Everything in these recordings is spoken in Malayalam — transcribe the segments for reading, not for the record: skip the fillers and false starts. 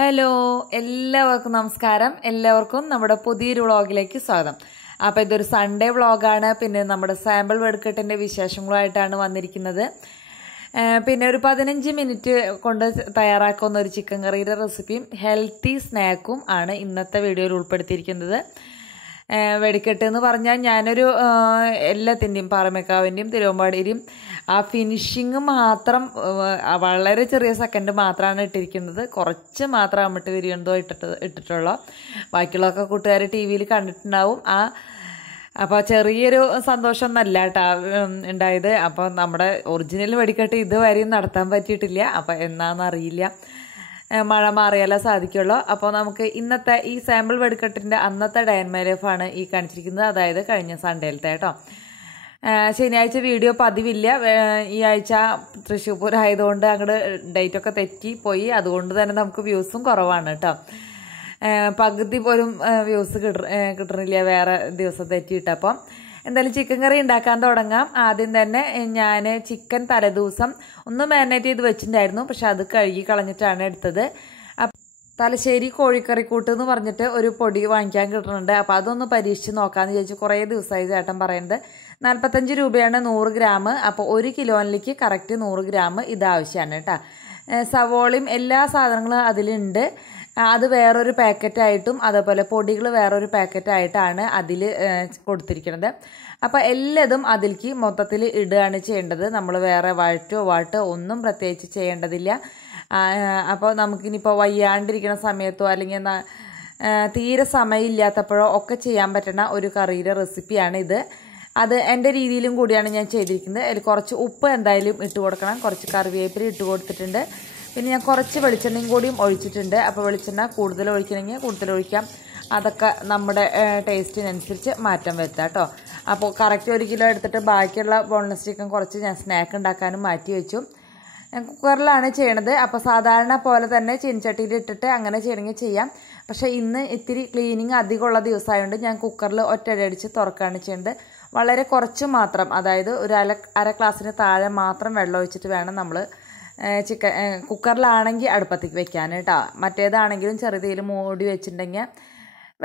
ഹലോ, എല്ലാവർക്കും നമസ്കാരം. എല്ലാവർക്കും നമ്മുടെ പുതിയൊരു വ്ളോഗിലേക്ക് സ്വാഗതം. അപ്പോൾ ഇതൊരു സൺഡേ വ്ളോഗാണ്. പിന്നെ നമ്മുടെ സാമ്പിൾ വെടിക്കെട്ടിൻ്റെ വിശേഷങ്ങളുമായിട്ടാണ് വന്നിരിക്കുന്നത്. പിന്നെ ഒരു 15 മിനിറ്റ് കൊണ്ട് തയ്യാറാക്കുന്ന ഒരു ചിക്കൻ കറിയുടെ റെസിപ്പിയും ഹെൽത്തി സ്നാക്കും ആണ് ഇന്നത്തെ വീഡിയോയിൽ ഉൾപ്പെടുത്തിയിരിക്കുന്നത്. വെടിക്കെട്ട് എന്ന് പറഞ്ഞാൽ ഞാനൊരു എല്ലാത്തിൻ്റെയും പാറമേക്കാവിൻ്റെയും തിരുവമ്പാടിയുടെയും ആ ഫിനിഷിങ് മാത്രം വളരെ ചെറിയ സെക്കൻഡ് മാത്രമാണ് ഇട്ടിരിക്കുന്നത്. കുറച്ച് മാത്രം അമ്മിട്ട് വിരിയണ്ടോ ഇട്ടിട്ടുള്ളൂ. ബാക്കിയുള്ളതൊക്കെ കൂട്ടുകാർ ടി വിയിൽ കണ്ടിട്ടുണ്ടാവും. അപ്പോൾ ചെറിയൊരു സന്തോഷം എന്നല്ല കേട്ടോ ഉണ്ടായത്. അപ്പോൾ നമ്മുടെ ഒറിജിനൽ വെടിക്കെട്ട് ഇതുവരെയും നടത്താൻ പറ്റിയിട്ടില്ല. അപ്പോൾ എന്നാണെന്നറിയില്ല, മഴ മാറിയാലേ സാധിക്കുള്ളൂ. അപ്പോൾ നമുക്ക് ഇന്നത്തെ ഈ സാമ്പിൾ വെടിക്കെട്ടിൻ്റെ അന്നത്തെ ഡേ ഇൻ മൈ ലൈഫാണ് ഈ കാണിച്ചിരിക്കുന്നത്. അതായത് കഴിഞ്ഞ സൺഡേയിലത്തെ കേട്ടോ. ശനിയാഴ്ച വീഡിയോ പതിവില്ല. ഈ ആഴ്ച തൃശ്ശൂർ പൂരം ആയതുകൊണ്ട് അങ്ങോട്ട് ഡേറ്റൊക്കെ തെറ്റിപ്പോയി. അതുകൊണ്ട് തന്നെ നമുക്ക് വ്യൂസും കുറവാണ് കേട്ടോ. പകുതി പോലും വ്യൂസ് കിട്ടണില്ല വേറെ ദിവസം തെറ്റിയിട്ടപ്പം. എന്തായാലും ചിക്കൻ കറി ഉണ്ടാക്കാൻ തുടങ്ങാം. ആദ്യം തന്നെ ഞാൻ ചിക്കൻ തലേദിവസം ഒന്ന് മാരിനേറ്റ് ചെയ്ത് വെച്ചിട്ടുണ്ടായിരുന്നു. പക്ഷെ അത് കഴുകി കളഞ്ഞിട്ടാണ് എടുത്തത്. തലശ്ശേരി കോഴിക്കറിക്കൂട്ട് എന്ന് പറഞ്ഞിട്ട് ഒരു പൊടി വാങ്ങിക്കാൻ കിട്ടുന്നുണ്ട്. അപ്പോൾ അതൊന്ന് പരീക്ഷിച്ച് നോക്കാമെന്ന് ചോദിച്ചു. കുറേ ദിവസമായി ചേട്ടൻ പറയുന്നത്. 45 രൂപയാണ് 100 ഗ്രാം. അപ്പോൾ 1 കിലോയിലേക്ക് കറക്റ്റ് 100 ഗ്രാം ഇത് ആവശ്യമാണ് കേട്ടോ. സവോളയും എല്ലാ സാധനങ്ങളും അതിലുണ്ട്. അത് വേറൊരു പാക്കറ്റായിട്ടും അതേപോലെ പൊടികൾ വേറൊരു പാക്കറ്റായിട്ടാണ് അതിൽ കൊടുത്തിരിക്കുന്നത്. അപ്പോൾ എല്ലാതും അതിലേക്ക് മൊത്തത്തിൽ ഇടുകയാണ് ചെയ്യേണ്ടത്. നമ്മൾ വേറെ വാട്ടോ ഒന്നും പ്രത്യേകിച്ച് ചെയ്യേണ്ടതില്ല. അപ്പോൾ നമുക്കിനിപ്പോൾ വയ്യാണ്ടിരിക്കുന്ന സമയത്തോ അല്ലെങ്കിൽ തീരെ സമയമില്ലാത്തപ്പോഴോ ഒക്കെ ചെയ്യാൻ പറ്റുന്ന ഒരു കറിയുടെ റെസിപ്പിയാണ് ഇത്. അത് എൻ്റെ രീതിയിലും കൂടിയാണ് ഞാൻ ചെയ്തിരിക്കുന്നത്. അതിൽ കുറച്ച് ഉപ്പ് എന്തായാലും ഇട്ട് കൊടുക്കണം. കുറച്ച് കറിവേപ്പില ഇട്ട് കൊടുത്തിട്ടുണ്ട്. പിന്നെ ഞാൻ കുറച്ച് വെളിച്ചെണ്ണയും കൂടിയും ഒഴിച്ചിട്ടുണ്ട്. അപ്പോൾ വെളിച്ചെണ്ണ കൂടുതൽ ഒഴിക്കണമെങ്കിൽ കൂടുതൽ ഒഴിക്കാം. അതൊക്കെ നമ്മുടെ ടേസ്റ്റിനനുസരിച്ച് മാറ്റം വരുത്താം കേട്ടോ. അപ്പോൾ കറക്റ്റ് 1 കിലോ എടുത്തിട്ട് ബാക്കിയുള്ള ബോൺലെസ് ചിക്കൻ കുറച്ച് ഞാൻ സ്നാക്ക് ഉണ്ടാക്കാനും മാറ്റി വെച്ചു. കുക്കറിലാണ് ചെയ്യണത്. അപ്പോൾ സാധാരണ പോലെ തന്നെ ചീനച്ചട്ടിയിൽ ഇട്ടിട്ട് അങ്ങനെ ചെയ്യണമെങ്കിൽ ചെയ്യാം. പക്ഷേ ഇന്ന് ഇത്തിരി ക്ലീനിങ് അധികമുള്ള ദിവസമായതുകൊണ്ട് ഞാൻ കുക്കറിൽ ഒറ്റയടിച്ച് തുറക്കുകയാണ് ചെയ്യുന്നത്. വളരെ കുറച്ച് മാത്രം, അതായത് ഒരു അര ഗ്ലാസ്സിന് താഴെ മാത്രം വെള്ളം ഒഴിച്ചിട്ട് വേണം നമ്മൾ ചിക്കൻ കുക്കറിലാണെങ്കിൽ അടുപ്പത്തേക്ക് വെക്കാൻ കേട്ടോ. മറ്റേതാണെങ്കിലും ചെറുതീയിൽ മൂടി വെച്ചിട്ടുണ്ടെങ്കിൽ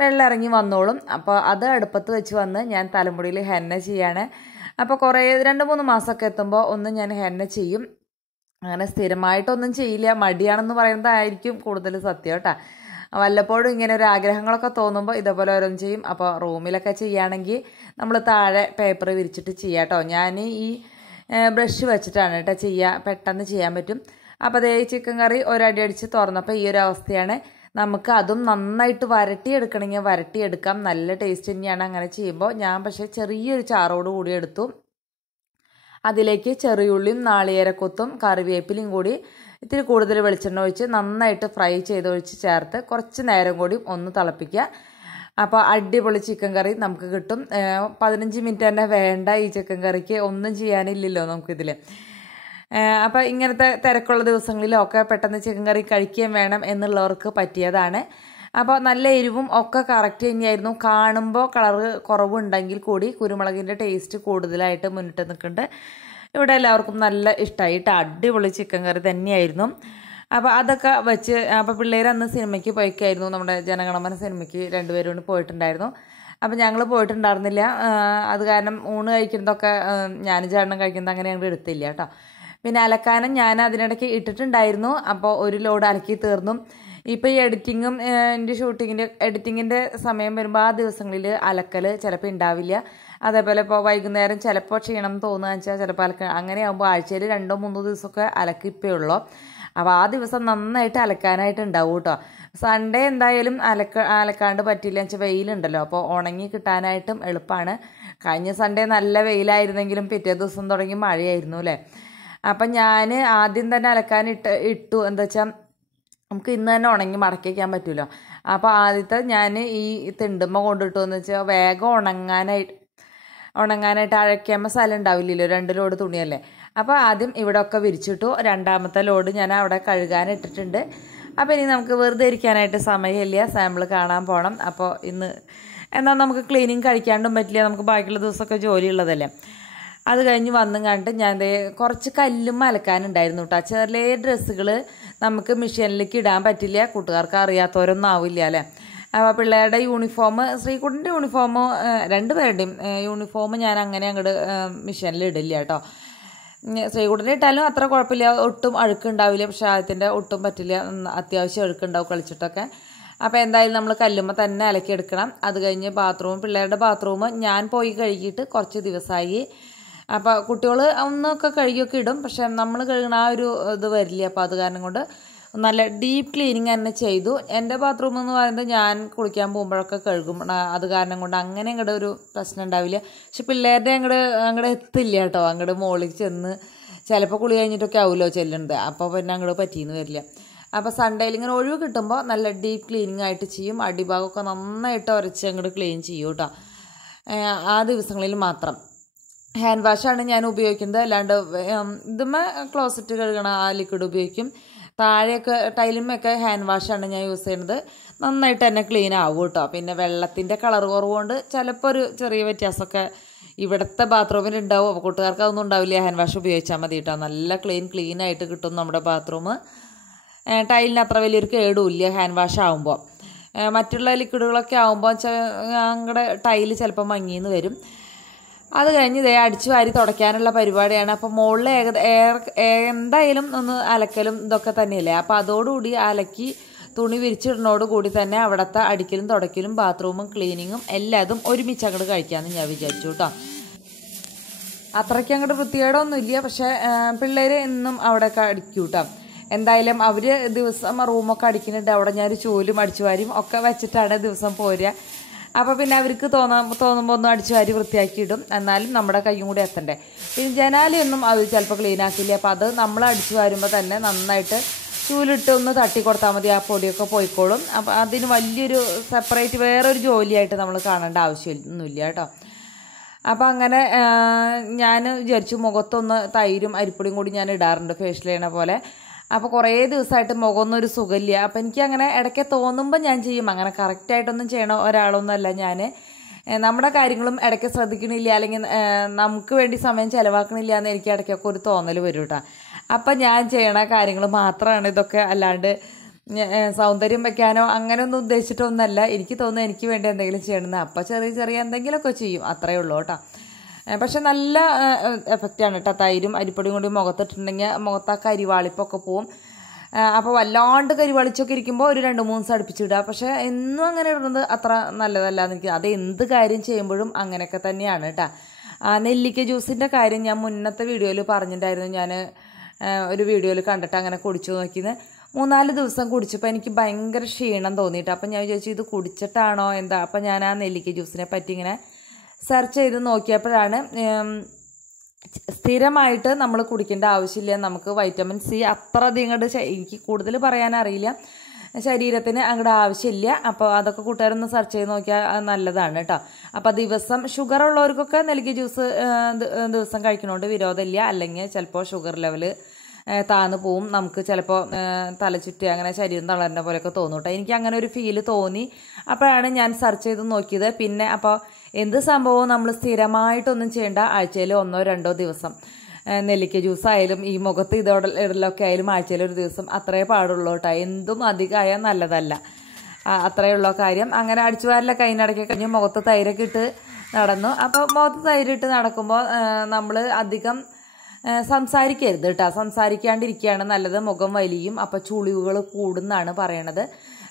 വെള്ളം ഇറങ്ങി വന്നോളും. അപ്പോൾ അത് അടുപ്പത്ത് വെച്ച് വന്ന് ഞാൻ തലമുടിയിൽ ഹെന്ന ചെയ്യാണ്. അപ്പോൾ കുറേ 2-3 മാസമൊക്കെ എത്തുമ്പോൾ ഒന്ന് ഞാൻ ഹെന്ന ചെയ്യും. അങ്ങനെ സ്ഥിരമായിട്ടൊന്നും ചെയ്യില്ല. മടിയാണെന്ന് പറയുന്നതായിരിക്കും കൂടുതൽ സത്യം കേട്ടോ. വല്ലപ്പോഴും ഇങ്ങനെ ഒരു ആഗ്രഹങ്ങളൊക്കെ തോന്നുമ്പോൾ ഇതേപോലെ ഓരോന്ന് ചെയ്യും. അപ്പോൾ റൂമിലൊക്കെ ചെയ്യുകയാണെങ്കിൽ നമ്മൾ താഴെ പേപ്പർ വിരിച്ചിട്ട് ചെയ്യാം കേട്ടോ. ഞാൻ ഈ ബ്രഷ് വെച്ചിട്ടാണ് കേട്ടോ ചെയ്യുക. പെട്ടെന്ന് ചെയ്യാൻ പറ്റും. അപ്പോൾ അതേ ചിക്കൻ കറി ഒരടി അടിച്ച് തുറന്നപ്പോൾ ഈ ഒരു അവസ്ഥയാണ്. നമുക്ക് അതും നന്നായിട്ട് വരട്ടിയെടുക്കണമെങ്കിൽ വരട്ടിയെടുക്കാം. നല്ല ടേസ്റ്റ് തന്നെയാണ് അങ്ങനെ ചെയ്യുമ്പോൾ. ഞാൻ പക്ഷേ ചെറിയൊരു ചാറോട് കൂടി എടുത്തു. അതിലേക്ക് ചെറിയുള്ളിയും നാളികേരക്കൊത്തും കറിവേപ്പിലയും കൂടി ഇത്തിരി കൂടുതൽ വെളിച്ചെണ്ണ ഒഴിച്ച് നന്നായിട്ട് ഫ്രൈ ചെയ്തൊഴിച്ച് ചേർത്ത് കുറച്ച് നേരം കൂടി ഒന്ന് തിളപ്പിക്കുക. അപ്പോൾ അടിപൊളി ചിക്കൻ കറി നമുക്ക് കിട്ടും. 15 മിനിറ്റ് തന്നെ വേണ്ട ഈ ചിക്കൻ കറിക്ക്. ഒന്നും ചെയ്യാനില്ലല്ലോ നമുക്കിതിൽ. അപ്പോൾ ഇങ്ങനത്തെ തിരക്കുള്ള ദിവസങ്ങളിലൊക്കെ പെട്ടെന്ന് ചിക്കൻ കറി കഴിക്കുകയും വേണം എന്നുള്ളവർക്ക് പറ്റിയതാണ്. അപ്പോൾ നല്ല എരിവും ഒക്കെ കറക്റ്റ് തന്നെയായിരുന്നു. കാണുമ്പോൾ കളറ് കുറവുണ്ടെങ്കിൽ കൂടി കുരുമുളകിൻ്റെ ടേസ്റ്റ് കൂടുതലായിട്ട് മുന്നിട്ട് നിൽക്കുന്നുണ്ട്. ഇവിടെ എല്ലാവർക്കും നല്ല ഇഷ്ടമായിട്ട് അടിപൊളി ചിക്കൻ കറി തന്നെയായിരുന്നു. അപ്പോൾ അതൊക്കെ വെച്ച് അപ്പോൾ പിള്ളേർ അന്ന് സിനിമയ്ക്ക് പോയിക്കായിരുന്നു. നമ്മുടെ ജനഗണമന സിനിമയ്ക്ക് 2 പേരും പോയിട്ടുണ്ടായിരുന്നു. അപ്പോൾ ഞങ്ങൾ പോയിട്ടുണ്ടായിരുന്നില്ല. അത് കാരണം ഊണ് കഴിക്കുന്നതൊക്കെ ഞാൻ ചേട്ടൻ കഴിക്കുന്നത് അങ്ങനെ ഞങ്ങൾ എടുത്തില്ല കേട്ടോ. പിന്നെ അലക്കാനും ഞാൻ അതിനിടയ്ക്ക് ഇട്ടിട്ടുണ്ടായിരുന്നു. അപ്പോൾ ഒരു ലോഡ് അലക്കി തീർന്നു. ഇപ്പോൾ ഈ എഡിറ്റിങ്ങിൻ്റെ സമയം വരുമ്പോൾ ആ ദിവസങ്ങളിൽ അലക്കൽ ചിലപ്പോൾ ഉണ്ടാവില്ല. അതേപോലെ ഇപ്പോൾ വൈകുന്നേരം ചിലപ്പോൾ ക്ഷീണം തോന്നുക വെച്ചാൽ ചിലപ്പോൾ അങ്ങനെ ആകുമ്പോൾ ആഴ്ചയിൽ 2-3 ദിവസമൊക്കെ അലക്കിപ്പേ ഉള്ളൂ. അപ്പോൾ ആ ദിവസം നന്നായിട്ട് അലക്കാനായിട്ട് ഉണ്ടാവും കേട്ടോ. സൺഡേ എന്തായാലും അലക്കാണ്ട് പറ്റില്ല വെച്ചാൽ വെയിലുണ്ടല്ലോ. അപ്പോൾ ഉണങ്ങി കിട്ടാനായിട്ടും എളുപ്പമാണ്. കഴിഞ്ഞ സൺഡേ നല്ല വെയിലായിരുന്നെങ്കിലും പിറ്റേ ദിവസം തുടങ്ങി മഴയായിരുന്നു അല്ലേ. അപ്പം ഞാൻ ആദ്യം തന്നെ അലക്കാൻ ഇട്ടു. എന്താ വെച്ചാൽ നമുക്ക് ഇന്ന് തന്നെ ഉണങ്ങി മടക്കി വയ്ക്കാൻ പറ്റുമല്ലോ. അപ്പോൾ ആദ്യത്തെ ഞാൻ ഈ തിണ്ടുമ്പോൾ കൊണ്ടിട്ടു എന്ന് വെച്ചാൽ വേഗം ഉണങ്ങാനായിട്ട് അഴയ്ക്കുമ്പോൾ സ്ഥലം ഉണ്ടാവില്ലല്ലോ. 2 ലോഡ് തുണിയല്ലേ. അപ്പോൾ ആദ്യം ഇവിടെ ഒക്കെ വിരിച്ചിട്ടു. രണ്ടാമത്തെ ലോഡ് ഞാൻ അവിടെ കഴുകാനിട്ടിട്ടുണ്ട്. അപ്പോൾ ഇനി നമുക്ക് വെറുതെ ഇരിക്കാനായിട്ട് സമയമില്ല. സാമ്പിൾ കാണാൻ പോകണം. അപ്പോൾ ഇന്ന് എന്നാൽ നമുക്ക് ക്ലീനിങ് കഴിക്കാണ്ടും പറ്റില്ല. നമുക്ക് ബാക്കിയുള്ള ദിവസമൊക്കെ ജോലിയുള്ളതല്ലേ. അത് കഴിഞ്ഞ് വന്നും കണ്ട് ഞാൻ കുറച്ച് കല്ലും അലക്കാനുണ്ടായിരുന്നു കേട്ടോ. ചെറിയ ഡ്രസ്സുകൾ നമുക്ക് മെഷീനിലേക്ക് ഇടാൻ പറ്റില്ല, കൂട്ടുകാർക്ക് അറിയാത്തവരൊന്നും ആവില്ല അല്ലേ. അപ്പോൾ പിള്ളേരുടെ യൂണിഫോം, ശ്രീകുട്ടൻ്റെ യൂണിഫോം, രണ്ടുപേരുടെയും യൂണിഫോം ഞാൻ അങ്ങനെ അങ്ങോട്ട് മെഷീനിൽ ഇടില്ല കേട്ടോ. ശ്രീകുട്ടനെ ഇട്ടാലും അത്ര കുഴപ്പമില്ല, ഒട്ടും അഴുക്കുണ്ടാവില്ല. പക്ഷേ ആദ്യത്തിൻ്റെ ഒട്ടും പറ്റില്ല, അത്യാവശ്യം അഴുക്കുണ്ടാവും കളിച്ചിട്ടൊക്കെ. അപ്പോൾ എന്തായാലും നമ്മൾ കല്ലുമ്പോൾ തന്നെ അലക്കിയെടുക്കണം. അത് കഴിഞ്ഞ് പിള്ളേരുടെ ബാത്റൂം ഞാൻ പോയി കഴുകിയിട്ട് കുറച്ച് ദിവസമായി. അപ്പോൾ കുട്ടികൾ ഒന്നൊക്കെ കഴുകിയൊക്കെ ഇടും, പക്ഷെ നമ്മൾ കഴുകണ ആ ഒരു ഇത് വരില്ല. അപ്പോൾ അത് കാരണം കൊണ്ട് നല്ല ഡീപ്പ് ക്ലീനിങ് തന്നെ ചെയ്തു. എൻ്റെ ബാത്റൂം എന്ന് പറയുന്നത് ഞാൻ കുളിക്കാൻ പോകുമ്പോഴൊക്കെ കഴുകും. അത് കാരണം കൊണ്ട് അങ്ങനെ അങ്ങോട്ട് ഒരു പ്രശ്നം ഉണ്ടാവില്ല. പക്ഷെ പിള്ളേരുടെ അങ്ങോട്ട് എത്തില്ല കേട്ടോ. അങ്ങോട്ട് മുകളിൽ ചെന്ന് ചിലപ്പോൾ കുളി കഴിഞ്ഞിട്ടൊക്കെ ആവുമല്ലോ ചെല്ലുന്നത്, അപ്പോൾ പിന്നെ അങ്ങോട്ട് പറ്റിയെന്ന് വരില്ല. അപ്പോൾ സൺഡേയിൽ ഇങ്ങനെ ഒഴിവ് കിട്ടുമ്പോൾ നല്ല ഡീപ്പ് ക്ലീനിങ് ആയിട്ട് ചെയ്യും. അടിഭാഗമൊക്കെ നന്നായിട്ട് ഉരച്ച് അങ്ങോട്ട് ക്ലീൻ ചെയ്യും കേട്ടോ. ആ ദിവസങ്ങളിൽ മാത്രം ഹാൻഡ് വാഷാണ് ഞാൻ ഉപയോഗിക്കുന്നത്. അല്ലാണ്ട് ഇതുമ്മേ ക്ലോസറ്റ് കഴുകണ ആ ലിക്വിഡ് ഉപയോഗിക്കും. താഴെയൊക്കെ ടൈലുമൊക്കെ ഹാൻഡ് വാഷാണ് ഞാൻ യൂസ് ചെയ്യുന്നത്. നന്നായിട്ട് തന്നെ ക്ലീൻ ആവും കേട്ടോ. പിന്നെ വെള്ളത്തിൻ്റെ കളർ കുറവുകൊണ്ട് ചിലപ്പോൾ ഒരു ചെറിയ വ്യത്യാസമൊക്കെ ഇവിടുത്തെ ബാത്റൂമിൽ ഉണ്ടാവും. അപ്പോൾ കൂട്ടുകാർക്ക് അതൊന്നും ഉണ്ടാവില്ല, ഹാൻഡ് വാഷ് ഉപയോഗിച്ചാൽ മതി കേട്ടോ. നല്ല ക്ലീൻ ആയിട്ട് കിട്ടും നമ്മുടെ ബാത്റൂം. ടൈലിന് അത്ര വലിയൊരു കേടുമില്ല ഹാൻഡ് വാഷ് ആകുമ്പോൾ. മറ്റുള്ള ലിക്വിഡുകളൊക്കെ ആകുമ്പോൾ ഞങ്ങളുടെ ടൈല് ചിലപ്പോൾ മങ്ങിയെന്ന് വരും. അത് കഴിഞ്ഞ് അടിച്ചു വാരി തുടയ്ക്കാനുള്ള പരിപാടിയാണ്. അപ്പോൾ മുകളിൽ എന്തായാലും ഒന്ന് അലക്കലും ഇതൊക്കെ തന്നെയല്ലേ. അപ്പോൾ അതോടുകൂടി അലക്കി തുണി വിരിച്ചിടുന്നതോടുകൂടി തന്നെ അവിടുത്തെ അടിക്കലും തുടയ്ക്കലും ബാത്റൂമും ക്ലീനിങ്ങും എല്ലാതും ഒരുമിച്ച് അങ്ങോട്ട് കഴിക്കാമെന്ന് ഞാൻ വിചാരിച്ചു കേട്ടോ. അത്രയ്ക്ക് അങ്ങോട്ട് വൃത്തികേടൊന്നുമില്ല, പക്ഷേ പിള്ളേർ എന്നും അവിടെയൊക്കെ അടിക്കും കേട്ടോ. എന്തായാലും അവർ ദിവസം റൂമൊക്കെ അടിക്കുന്നുണ്ട്. അവിടെ ഞാനൊരു ചൂലും അടിച്ചു വാരിയും ഒക്കെ വെച്ചിട്ടാണ് ദിവസം പോരുക. അപ്പോൾ പിന്നെ അവർക്ക് തോന്നുമ്പോൾ ഒന്ന് അടിച്ചു വാരി വൃത്തിയാക്കി ഇടും. എന്നാലും നമ്മുടെ കയ്യും കൂടി എത്തണ്ടേ. പിന്നെ ജനാലയൊന്നും അത് ചിലപ്പോൾ ക്ലീൻ ആക്കില്ല. അപ്പോൾ അത് നമ്മൾ അടിച്ചു വാരുമ്പോൾ തന്നെ നന്നായിട്ട് ചൂലിട്ട് ഒന്ന് തട്ടി കൊടുത്താൽ മതി, ആ പൊടിയൊക്കെ പോയിക്കോളും. അപ്പോൾ അതിന് വലിയൊരു സെപ്പറേറ്റ് വേറൊരു ജോലിയായിട്ട് നമ്മൾ കാണേണ്ട ആവശ്യമൊന്നുമില്ല കേട്ടോ. അപ്പോൾ അങ്ങനെ ഞാൻ വിചാരിച്ചു മുഖത്തൊന്ന് തൈരും അരിപ്പൊടിയും കൂടി ഞാൻ ഇടാറുണ്ട് ഫേഷ്യൽ ചെയ്യണ പോലെ. അപ്പോൾ കുറേ ദിവസമായിട്ട് മുഖമൊന്നും ഒരു സുഖമില്ല. അപ്പോൾ എനിക്ക് അങ്ങനെ ഇടയ്ക്ക് തോന്നുമ്പോൾ ഞാൻ ചെയ്യും. അങ്ങനെ കറക്റ്റായിട്ടൊന്നും ചെയ്യണ ഒരാളൊന്നും അല്ല ഞാൻ. നമ്മുടെ കാര്യങ്ങളും ഇടയ്ക്ക് ശ്രദ്ധിക്കണില്ല, അല്ലെങ്കിൽ നമുക്ക് വേണ്ടി സമയം ചിലവാക്കണില്ല എന്ന് എനിക്ക് ഇടയ്ക്കൊക്കെ ഒരു തോന്നൽ വരും കേട്ടോ. അപ്പം ഞാൻ ചെയ്യണ കാര്യങ്ങൾ മാത്രമാണ് ഇതൊക്കെ. അല്ലാണ്ട് സൗന്ദര്യം വയ്ക്കാനോ അങ്ങനെയൊന്നും ഉദ്ദേശിച്ചിട്ടൊന്നുമല്ല. എനിക്ക് തോന്നുന്നു എനിക്ക് വേണ്ടി എന്തെങ്കിലും ചെയ്യണമെന്ന്. അപ്പോൾ ചെറിയ എന്തെങ്കിലുമൊക്കെ ചെയ്യും, അത്രയേ ഉള്ളൂ കേട്ടോ. പക്ഷെ നല്ല എഫക്റ്റാണ് കേട്ടോ. തൈരും അരിപ്പൊടിയും കൂടി മുഖത്തിട്ടുണ്ടെങ്കിൽ മുഖത്ത് ആ കരിവാളിപ്പൊക്കെ പോവും. അപ്പോൾ വല്ലാണ്ട് കരിവാളിച്ചൊക്കെ ഇരിക്കുമ്പോൾ ഒരു 2-3 ദിവസം അടുപ്പിച്ചിടുക. പക്ഷേ എന്നും അങ്ങനെ ഇടുന്നത് അത്ര നല്ലതല്ല എന്ന് എനിക്ക്. അത് എന്ത് കാര്യം ചെയ്യുമ്പോഴും അങ്ങനെയൊക്കെ തന്നെയാണ് കേട്ടോ. നെല്ലിക്ക ജ്യൂസിൻ്റെ കാര്യം ഞാൻ മുന്നത്തെ വീഡിയോയിൽ പറഞ്ഞിട്ടുണ്ടായിരുന്നു. ഞാൻ ഒരു വീഡിയോയിൽ കണ്ടിട്ട് അങ്ങനെ കുടിച്ചു നോക്കിയത്. 3-4 ദിവസം കുടിച്ചപ്പോൾ എനിക്ക് ഭയങ്കര ക്ഷീണം തോന്നിയിട്ട്. അപ്പം ഞാൻ വിചാരിച്ചു ഇത് കുടിച്ചിട്ടാണോ എന്താ. അപ്പം ഞാൻ ആ നെല്ലിക്ക ജ്യൂസിനെ പറ്റി ഇങ്ങനെ സെർച്ച് ചെയ്ത് നോക്കിയപ്പോഴാണ് സ്ഥിരമായിട്ട് നമ്മൾ കുടിക്കേണ്ട ആവശ്യമില്ല. നമുക്ക് വൈറ്റമിൻ സി അത്ര അധികം എനിക്ക് കൂടുതൽ പറയാനറിയില്ല, ശരീരത്തിന് അങ്ങോട്ട് ആവശ്യമില്ല. അപ്പോൾ അതൊക്കെ കൂട്ടുകാരൊന്ന് സെർച്ച് ചെയ്ത് നോക്കിയാൽ നല്ലതാണ് കേട്ടോ. അപ്പോൾ ദിവസം ഷുഗർ ഉള്ളവർക്കൊക്കെ നെല്ലിക്ക ജ്യൂസ് ദിവസം കഴിക്കണോണ്ട് വിരോധമില്ല. അല്ലെങ്കിൽ ചിലപ്പോൾ ഷുഗർ ലെവല് താന്ന് പോവും. നമുക്ക് ചിലപ്പോൾ തലചുറ്റി അങ്ങനെ ശരീരം തളരുന്ന പോലെയൊക്കെ തോന്നും കേട്ടോ. എനിക്ക് അങ്ങനെ ഒരു ഫീല് തോന്നി. അപ്പോഴാണ് ഞാൻ സെർച്ച് ചെയ്ത് നോക്കിയത്. പിന്നെ അപ്പോൾ എന്ത് സംഭവവും നമ്മൾ സ്ഥിരമായിട്ടൊന്നും ചെയ്യേണ്ട. ആഴ്ചയിൽ 1-2 ദിവസം നെല്ലിക്ക ജ്യൂസ് ആയാലും ഈ മുഖത്ത് ഇടലൊക്കെ ആയാലും ആഴ്ചയിൽ ഒരു ദിവസം അത്രേ പാടുള്ളൂ കേട്ടോ. എന്തും അധികമായാൽ നല്ലതല്ല, അത്രയുള്ള കാര്യം. അങ്ങനെ അടിച്ചുവാരലൊക്കെ അതിനിടയ്ക്ക് കഴിഞ്ഞ് മുഖത്ത് തൈരൊക്കെ ഇട്ട് നടന്നു. അപ്പോൾ മുഖത്ത് തൈരിട്ട് നടക്കുമ്പോൾ നമ്മൾ അധികം സംസാരിക്കരുത് കേട്ടോ. സംസാരിക്കാണ്ടിരിക്കുകയാണ് നല്ലത്. മുഖം വലിയും, അപ്പോൾ ചുളിവുകൾ കൂടുന്നാണ് പറയണത്.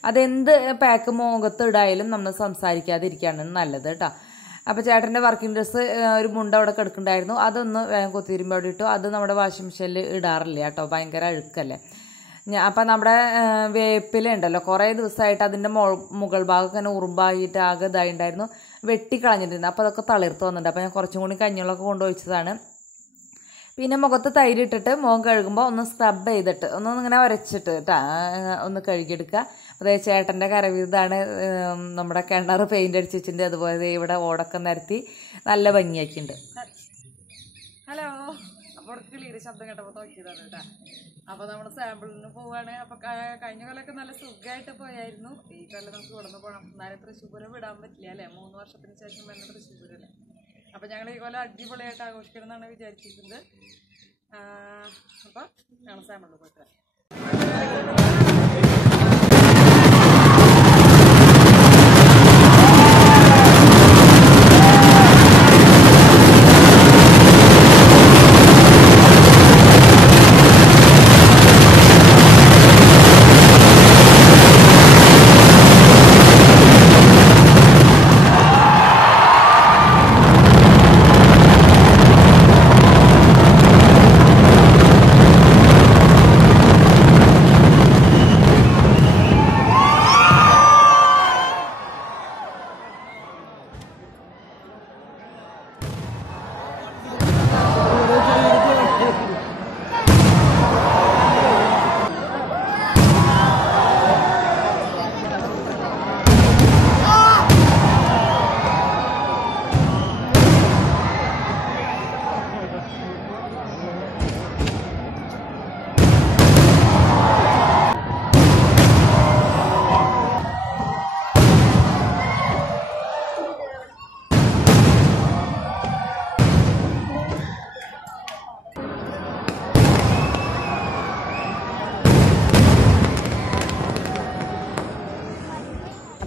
അതെന്ത് പാക്ക് മുഖത്ത് ഇടായാലും നമ്മൾ സംസാരിക്കാതിരിക്കുകയാണ് നല്ലത് കേട്ടോ. അപ്പോൾ ചേട്ടൻ്റെ വർക്കിംഗ് ഡ്രസ്സ് ഒരു മുണ്ട അവിടെ കിടക്കുന്നുണ്ടായിരുന്നു. അതൊന്ന് വേഗം കുത്തിരുമ്പോൾ അവിടെ ഇട്ടു. അത് നമ്മുടെ വാഷിംഗ് മെഷീനിൽ ഇടാറില്ല കേട്ടോ, ഭയങ്കര അഴുക്കല്ലേ. അപ്പം നമ്മുടെ വേപ്പിലുണ്ടല്ലോ കുറേ ദിവസമായിട്ട് അതിൻ്റെ മുകൾ ഭാഗം ഇങ്ങനെ ഉറുമ്പായിട്ട് ആകെ ഇതായിട്ടുണ്ടായിരുന്നു, വെട്ടിക്കളഞ്ഞിട്ടുണ്ട്. അപ്പോൾ അതൊക്കെ തളിർത്ത് വന്നിട്ടുണ്ട്. അപ്പോൾ ഞാൻ കുറച്ചും കൂടി കഞ്ഞികളൊക്കെ കൊണ്ടുവച്ചതാണ്. പിന്നെ മുഖത്ത് തൈരിട്ടിട്ട് മുഖം കഴുകുമ്പോൾ ഒന്ന് സ്ക്രബ് ചെയ്തിട്ട് ഇങ്ങനെ ഉരച്ചിട്ട് കേട്ടോ ഒന്ന് കഴുകിയെടുക്കുക. അതേ ചേട്ടൻ്റെ കരവിരുതാണ് നമ്മുടെ കിണർ പെയിൻ്റ് അടിച്ച് വെച്ചിട്ടുണ്ട്. അതുപോലെ ഇവിടെ ഓടൊക്കെ നിരത്തി നല്ല ഭംഗിയാക്കിയിട്ടുണ്ട്. ഹലോ, അപ്പോൾ ക്ലിയർ ശബ്ദം കേട്ടപ്പോൾ നോക്കിയതാണ് കേട്ടോ. അപ്പോൾ നമ്മൾ സാമ്പിളിന് പോവാണ്. അപ്പോൾ കഴിഞ്ഞ കൊല്ലമൊക്കെ നല്ല സുഖമായിട്ട് പോയായിരുന്നു. ഈ കൊല്ലം നമുക്ക് ഇവിടെ നിന്ന് പോകണം. എന്നാലും തൃശ്ശൂർ പൂരം വിടാൻ പറ്റില്ല അല്ലേ, 3 വർഷത്തിന് ശേഷം തന്നെ തൃശ്ശൂർ പൂരല്ലേ. അപ്പോൾ ഞങ്ങൾ ഈ കൊല്ലം അടിപൊളിയായിട്ട് ആഘോഷിക്കണമെന്നാണ് വിചാരിച്ചിരിക്കുന്നത്. അപ്പോൾ ഞങ്ങൾ സാമ്പിളിൽ പോയിട്ട്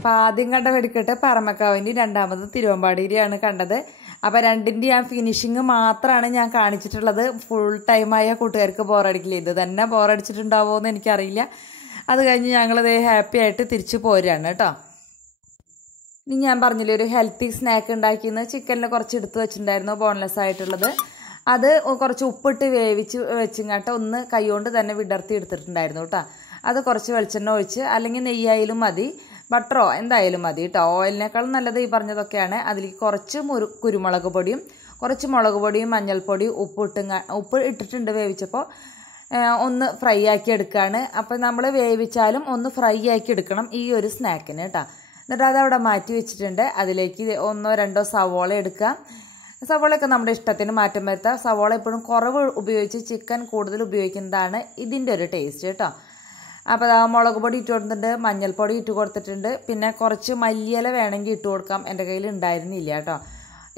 അപ്പോൾ ആദ്യം കണ്ട വെടിക്കെട്ട് പറമക്കാവിൻ്റെ, രണ്ടാമത് തിരുവമ്പാടിയിലാണ് കണ്ടത്. അപ്പോൾ രണ്ടിൻ്റെ ആ ഫിനിഷിങ് മാത്രമാണ് ഞാൻ കാണിച്ചിട്ടുള്ളത്. ഫുൾ ടൈമായ കൂട്ടുകാർക്ക് ബോറടിക്കില്ല. ഇത് തന്നെ ബോറടിച്ചിട്ടുണ്ടാവുമോ എന്ന് എനിക്കറിയില്ല. അത് കഴിഞ്ഞ് ഞങ്ങളത് ഹാപ്പി ആയിട്ട് തിരിച്ചു പോരുകയാണ് കേട്ടോ. ഇനി ഞാൻ പറഞ്ഞില്ലേ ഒരു ഹെൽത്തി സ്നാക്ക് ഉണ്ടാക്കിയെന്ന്. ചിക്കനിൽ കുറച്ച് എടുത്ത് വെച്ചിട്ടുണ്ടായിരുന്നു ബോൺലെസ് ആയിട്ടുള്ളത്. അത് കുറച്ച് ഉപ്പിട്ട് വേവിച്ച് വെച്ചിങ്ങാട്ട് ഒന്ന് കൈകൊണ്ട് തന്നെ വിടർത്തി എടുത്തിട്ടുണ്ടായിരുന്നു കേട്ടോ. അത് കുറച്ച് വെളിച്ചെണ്ണ ഒഴിച്ച്, അല്ലെങ്കിൽ നെയ്യായാലും മതി, ബട്ടറോ എന്തായാലും മതി കേട്ടോ. ഓയിലിനേക്കാളും നല്ലത് ഈ പറഞ്ഞതൊക്കെയാണ്. അതിലേക്ക് കുറച്ച് കുരുമുളക് പൊടിയും കുറച്ച് മുളക് പൊടിയും മഞ്ഞൾപ്പൊടിയും ഉപ്പ് ഇട്ടിട്ടുണ്ട് വേവിച്ചപ്പോൾ. ഒന്ന് ഫ്രൈ ആക്കി എടുക്കുകയാണ്. അപ്പോൾ നമ്മൾ വേവിച്ചാലും ഒന്ന് ഫ്രൈ ആക്കി എടുക്കണം ഈ ഒരു സ്നാക്കിന് കേട്ടോ. എന്നിട്ട് അതവിടെ മാറ്റി വെച്ചിട്ടുണ്ട്. അതിലേക്ക് 1-2 സവോള എടുക്കുക. സവോളയൊക്കെ നമ്മുടെ ഇഷ്ടത്തിന് മാറ്റം വരുത്താം. സവോള എപ്പോഴും കുറവ് ഉപയോഗിച്ച് ചിക്കൻ കൂടുതൽ ഉപയോഗിക്കുന്നതാണ് ഇതിൻ്റെ ഒരു ടേസ്റ്റ് കേട്ടോ. അപ്പോൾ മുളക് പൊടി ഇട്ട് കൊടുത്തിട്ടുണ്ട്, മഞ്ഞൾപ്പൊടി ഇട്ട് കൊടുത്തിട്ടുണ്ട്, പിന്നെ കുറച്ച് മല്ലിയില വേണമെങ്കിൽ ഇട്ട് കൊടുക്കാം. എൻ്റെ കയ്യിൽ ഉണ്ടായിരുന്നില്ല കേട്ടോ.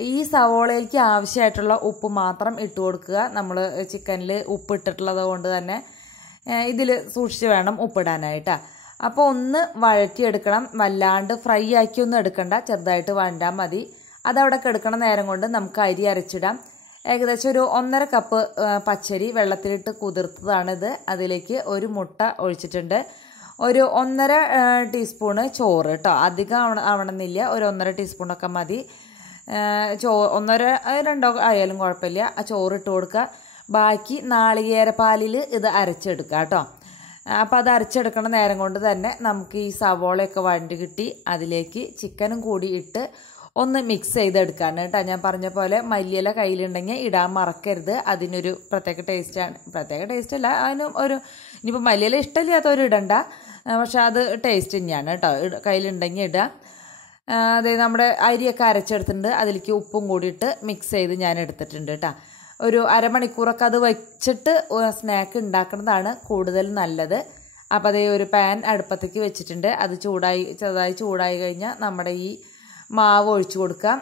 ഈ സവോളയിലേക്ക് ആവശ്യമായിട്ടുള്ള ഉപ്പ് മാത്രം ഇട്ട് കൊടുക്കുക. നമ്മൾ ചിക്കനിൽ ഉപ്പ് ഇട്ടിട്ടുള്ളത് കൊണ്ട് തന്നെ ഇതിൽ സൂക്ഷിച്ച് വേണം ഉപ്പിടാനായിട്ടാ. അപ്പോൾ ഒന്ന് വഴറ്റിയെടുക്കണം. വല്ലാണ്ട് ഫ്രൈ ആക്കിയൊന്നും എടുക്കണ്ട, ചെറുതായിട്ട് വഴണ്ടാൽ മതി. അതവിടെ കിടക്കണ നേരം കൊണ്ട് നമുക്ക് അരി അരച്ചിടാം. ഏകദേശം ഒരു 1.5 കപ്പ് പച്ചരി വെള്ളത്തിലിട്ട് കുതിർത്തതാണിത്. അതിലേക്ക് ഒരു മുട്ട ഒഴിച്ചിട്ടുണ്ട്. ഒരു 1.5 ടീസ്പൂണ് ചോറ് കേട്ടോ. അധികം ആവണമെന്നില്ല, ഒരു 1.5 ടീസ്പൂണൊക്കെ മതി. 1.5-2 ആയാലും കുഴപ്പമില്ല. ആ ചോറ് ഇട്ട് കൊടുക്കുക. ബാക്കി നാളികേരപ്പാലിൽ ഇത് അരച്ചെടുക്കുക കേട്ടോ. അപ്പോൾ അത് അരച്ചെടുക്കണ നേരം കൊണ്ട് തന്നെ നമുക്ക് ഈ സവോളയൊക്കെ വഴണ്ടി കിട്ടി അതിലേക്ക് ചിക്കനും കൂടി ഇട്ട് ഒന്ന് മിക്സ് ചെയ്തെടുക്കാണ് കേട്ടോ. ഞാൻ പറഞ്ഞ പോലെ മല്ലിയില കയ്യിലുണ്ടെങ്കിൽ ഇടാൻ മറക്കരുത്. അതിനൊരു പ്രത്യേക ടേസ്റ്റാണ്. പ്രത്യേക ടേസ്റ്റ് അല്ല, അതിനും ഒരു ഇനിയിപ്പോൾ മല്ലിയില ഇഷ്ടമില്ലാത്തവരും ഇടണ്ട, പക്ഷെ അത് ടേസ്റ്റ് തന്നെയാണ് കേട്ടോ. കയ്യിലുണ്ടെങ്കിൽ ഇടുക. അതായത് നമ്മുടെ അരിയൊക്കെ അരച്ചെടുത്തിട്ടുണ്ട്. അതിലേക്ക് ഉപ്പും കൂടിയിട്ട് മിക്സ് ചെയ്ത് ഞാൻ എടുത്തിട്ടുണ്ട് കേട്ടോ. ഒരു അരമണിക്കൂറൊക്കെ അത് വെച്ചിട്ട് സ്നാക്ക് ഉണ്ടാക്കുന്നതാണ് കൂടുതൽ നല്ലത്. അപ്പോൾ അതേ ഒരു പാൻ അടുപ്പത്തേക്ക് വെച്ചിട്ടുണ്ട്. അത് ചെറുതായി ചൂടായി കഴിഞ്ഞാൽ നമ്മുടെ ഈ മാവ് ഒഴിച്ചു കൊടുക്കാം.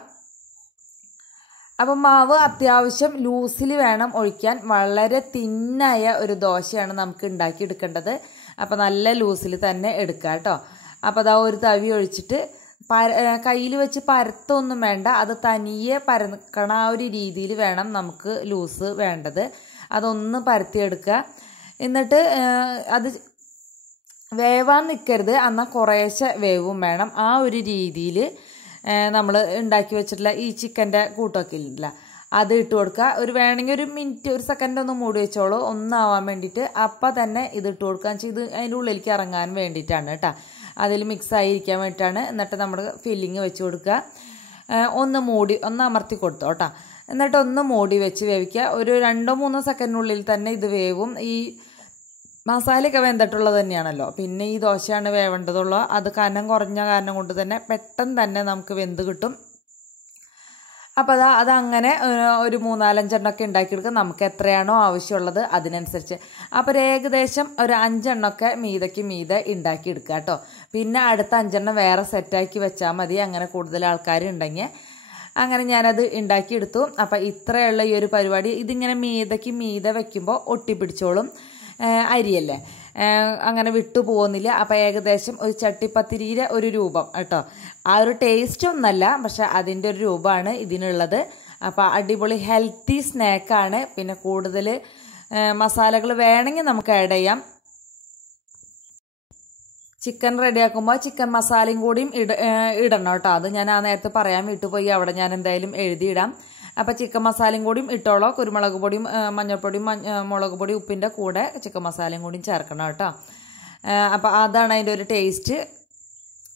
അപ്പം മാവ് അത്യാവശ്യം ലൂസിൽ വേണം ഒഴിക്കാൻ. വളരെ തിന്നായ ഒരു ദോശയാണ് നമുക്ക് ഉണ്ടാക്കിയെടുക്കേണ്ടത്. അപ്പോൾ നല്ല ലൂസിൽ തന്നെ എടുക്കുക കേട്ടോ. അപ്പോൾ അതാ ഒരു തവി ഒഴിച്ചിട്ട് കയ്യിൽ വെച്ച് പരത്തൊന്നും വേണ്ട, അത് തനിയെ പരക്കണ ആ ഒരു രീതിയിൽ വേണം നമുക്ക് ലൂസ് വേണ്ടത്. അതൊന്ന് പരത്തിയെടുക്കുക. എന്നിട്ട് അത് വേവാൻ നിൽക്കരുത്, എന്നാൽ കുറേശ്ശെ വേവും വേണം. ആ ഒരു രീതിയിൽ നമ്മൾ ഉണ്ടാക്കി വെച്ചിട്ടുള്ള ഈ ചിക്കൻ്റെ കൂട്ടൊക്കെ ഇല്ല അത് ഇട്ട് കൊടുക്കുക. വേണമെങ്കിൽ ഒരു മിനിറ്റ്, ഒരു സെക്കൻഡ് ഒന്ന് മൂടി വെച്ചോളൂ, ഒന്നാവാൻ വേണ്ടിയിട്ട്. അപ്പം തന്നെ ഇത് ഇട്ട് കൊടുക്കുക. ഇത് അതിൻ്റെ ഉള്ളിലേക്ക് ഇറങ്ങാൻ വേണ്ടിയിട്ടാണ് കേട്ടോ. അതിൽ മിക്സ് ആയിരിക്കാൻ വേണ്ടിയിട്ടാണ്. എന്നിട്ട് നമ്മൾ ഫില്ലിങ് വെച്ച് കൊടുക്കുക. ഒന്ന് അമർത്തി കൊടുത്തു കേട്ടോ. എന്നിട്ട് ഒന്ന് മൂടി വെച്ച് വേവിക്കുക. ഒരു 2-3 സെക്കൻഡിനുള്ളിൽ തന്നെ ഇത് വേവും. ഈ മസാലയൊക്കെ വെന്തിട്ടുള്ളത് തന്നെയാണല്ലോ. പിന്നെ ഈ ദോശയാണ് വേവേണ്ടതുള്ളൂ. അത് കനം കുറഞ്ഞ കാരണം കൊണ്ട് തന്നെ പെട്ടെന്ന് തന്നെ നമുക്ക് വെന്ത് കിട്ടും. അപ്പോൾ അതങ്ങനെ ഒരു 3-4 എണ്ണമൊക്കെ ഉണ്ടാക്കിയെടുക്കുക. നമുക്ക് എത്രയാണോ ആവശ്യമുള്ളത് അതിനനുസരിച്ച്. അപ്പോൾ ഏകദേശം ഒരു 5 എണ്ണമൊക്കെ മീതയ്ക്ക് മീതെ ഉണ്ടാക്കിയെടുക്കുക കേട്ടോ. പിന്നെ അടുത്ത 5 എണ്ണം വേറെ സെറ്റാക്കി വെച്ചാൽ മതി, അങ്ങനെ കൂടുതൽ ആൾക്കാരുണ്ടെങ്കിൽ. അങ്ങനെ ഞാനത് ഉണ്ടാക്കിയെടുത്തു. അപ്പം ഇത്രയുള്ള ഈ ഒരു പരിപാടി. ഇതിങ്ങനെ മീതെ വെക്കുമ്പോൾ ഒട്ടിപ്പിടിച്ചോളും, അരിയല്ലേ, അങ്ങനെ വിട്ടു പോകുന്നില്ല. അപ്പം ഏകദേശം ഒരു ചട്ടിപ്പത്തിരിയുടെ ഒരു രൂപം കേട്ടോ. ആ ഒരു ടേസ്റ്റ് ഒന്നല്ല, പക്ഷെ അതിൻ്റെ ഒരു രൂപമാണ് ഇതിനുള്ളത്. അപ്പോൾ അടിപൊളി ഹെൽത്തി സ്നാക്കാണ്. പിന്നെ കൂടുതൽ മസാലകൾ വേണമെങ്കിൽ നമുക്ക് ആഡ് ചെയ്യാം. ചിക്കൻ റെഡിയാക്കുമ്പോൾ ചിക്കൻ മസാലയും കൂടിയും ഇടണം കേട്ടോ. അത് ഞാൻ ആ നേരത്തെ പറയാൻ വിട്ടുപോയി, അവിടെ ഞാൻ എന്തായാലും എഴുതിയിടാം. അപ്പോൾ ചിക്കൻ മസാലയും കൂടിയും ഇട്ടോളോ. കുരുമുളക് പൊടിയും മഞ്ഞൾപ്പൊടിയും മുളക് പൊടി ഉപ്പിൻ്റെ കൂടെ ചിക്കൻ മസാലയും കൂടിയും ചേർക്കണം കേട്ടോ. അപ്പോൾ അതാണ് അതിൻ്റെ ഒരു ടേസ്റ്റ്.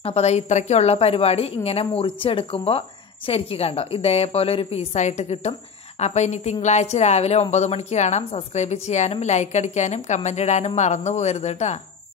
അപ്പോൾ അത് ഇത്രയ്ക്കുള്ള പരിപാടി. ഇങ്ങനെ മുറിച്ചെടുക്കുമ്പോൾ ശരിക്കും കണ്ടോ ഇതേപോലെ ഒരു പീസായിട്ട് കിട്ടും. അപ്പോൾ ഇനി തിങ്കളാഴ്ച രാവിലെ 9 മണിക്ക് കാണാം. സബ്സ്ക്രൈബ് ചെയ്യാനും ലൈക്ക് അടിക്കാനും കമൻ്റ് ഇടാനും മറന്നു പോകരുത് കേട്ടോ.